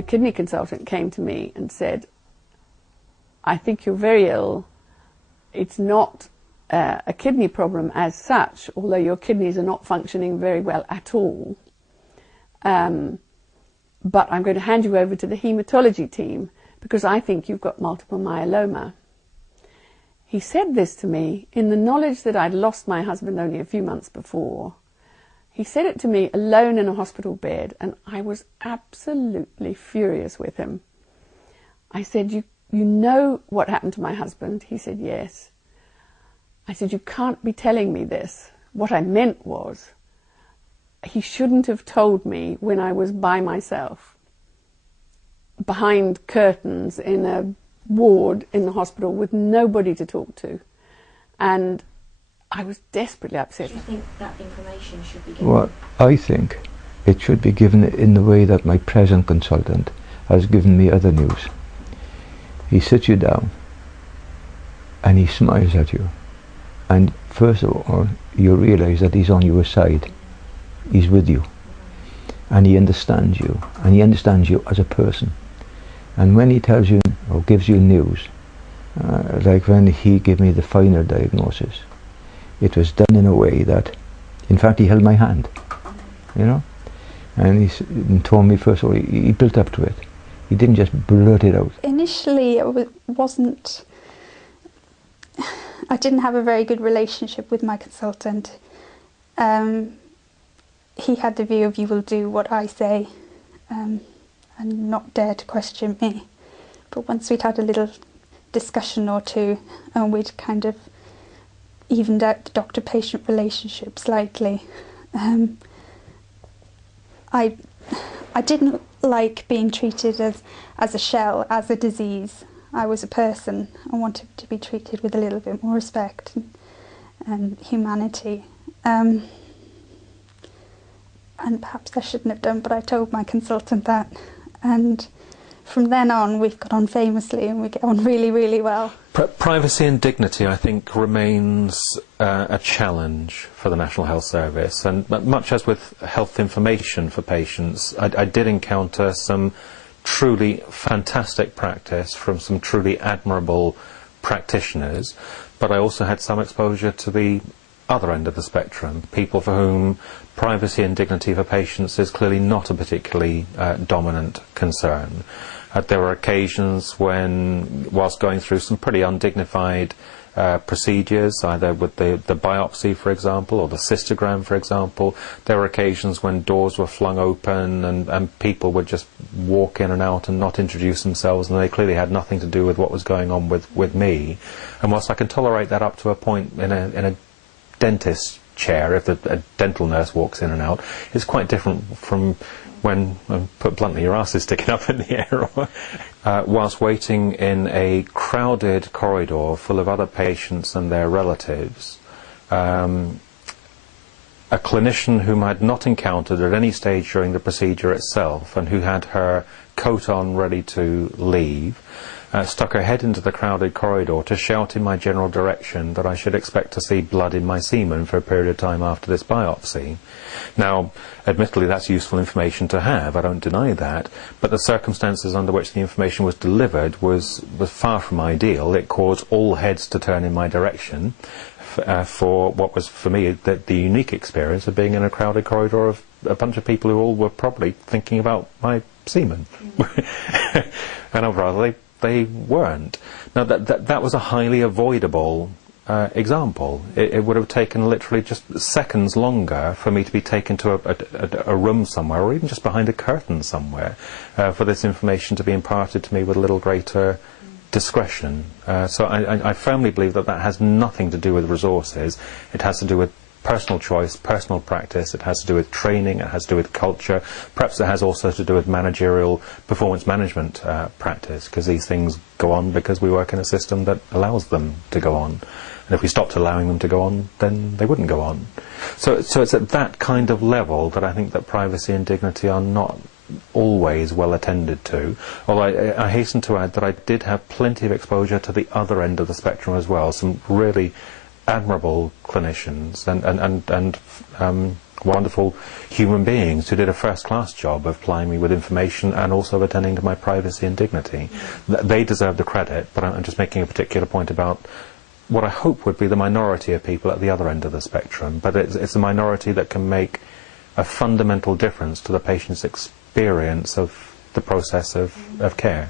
the kidney consultant came to me and said, I think you're very ill. It's not a kidney problem as such, although your kidneys are not functioning very well at all. But I'm going to hand you over to the hematology team because I think you've got multiple myeloma. He said this to me in the knowledge that I'd lost my husband only a few months before. He said it to me alone in a hospital bed, and I was absolutely furious with him. I said, you know what happened to my husband? He said, yes. I said, you can't be telling me this. What I meant was, he shouldn't have told me when I was by myself, behind curtains in a ward in the hospital with nobody to talk to. And I was desperately upset. Do you think that information should be given? Well, I think it should be given in the way that my present consultant has given me other news. He sits you down and he smiles at you, and first of all you realize that he's on your side, he's with you, and he understands you, and he understands you as a person. And when he tells you or gives you news, like when he gave me the final diagnosis, it was done in a way that, in fact, he held my hand, you know, and he told me, first of all, he built up to it. He didn't just blurt it out. Initially, it wasn't. I didn't have a very good relationship with my consultant. He had the view of, you will do what I say, and not dare to question me. But once we'd had a little discussion or two, and we'd kind of evened out the doctor-patient relationship slightly, I didn't like being treated as a shell, as a disease. I was a person. I wanted to be treated with a little bit more respect and humanity. And perhaps I shouldn't have done, but I told my consultant that. And from then on, we've got on famously, and we get on really, really well. Privacy and dignity, I think, remains a challenge for the National Health Service. And much as with health information for patients, I did encounter some truly fantastic practice from some truly admirable practitioners, but I also had some exposure to the other end of the spectrum, people for whom privacy and dignity for patients is clearly not a particularly dominant concern. There were occasions when, whilst going through some pretty undignified procedures, either with the biopsy, for example, or the cystogram, for example, there were occasions when doors were flung open and people would just walk in and out and not introduce themselves, and they clearly had nothing to do with what was going on with me. And whilst I can tolerate that up to a point in a dentist's chair, if a dental nurse walks in and out, it's quite different from when, put bluntly, your ass is sticking up in the air. Whilst waiting in a crowded corridor full of other patients and their relatives, a clinician whom I'd not encountered at any stage during the procedure itself, and who had her coat on ready to leave, stuck her head into the crowded corridor to shout in my general direction that I should expect to see blood in my semen for a period of time after this biopsy. Now, admittedly, that's useful information to have, I don't deny that, but the circumstances under which the information was delivered was far from ideal. It caused all heads to turn in my direction for what was, for me, the unique experience of being in a crowded corridor of a bunch of people who all were probably thinking about my semen. And I'd rather they weren't. Now, that was a highly avoidable example. It would have taken literally just seconds longer for me to be taken to a room somewhere, or even just behind a curtain somewhere, for this information to be imparted to me with a little greater discretion. So I firmly believe that has nothing to do with resources. It has to do with personal choice, personal practice. It has to do with training, it has to do with culture. Perhaps it has also to do with managerial performance management practice, because these things go on because we work in a system that allows them to go on. And if we stopped allowing them to go on, then they wouldn't go on. So it's at that kind of level that I think that privacy and dignity are not always well attended to. Although I hasten to add that I did have plenty of exposure to the other end of the spectrum as well, some really admirable clinicians and wonderful human beings who did a first-class job of plying me with information and also attending to my privacy and dignity. They deserve the credit, but I'm just making a particular point about what I hope would be the minority of people at the other end of the spectrum, but it's a minority that can make a fundamental difference to the patient's experience of the process of care.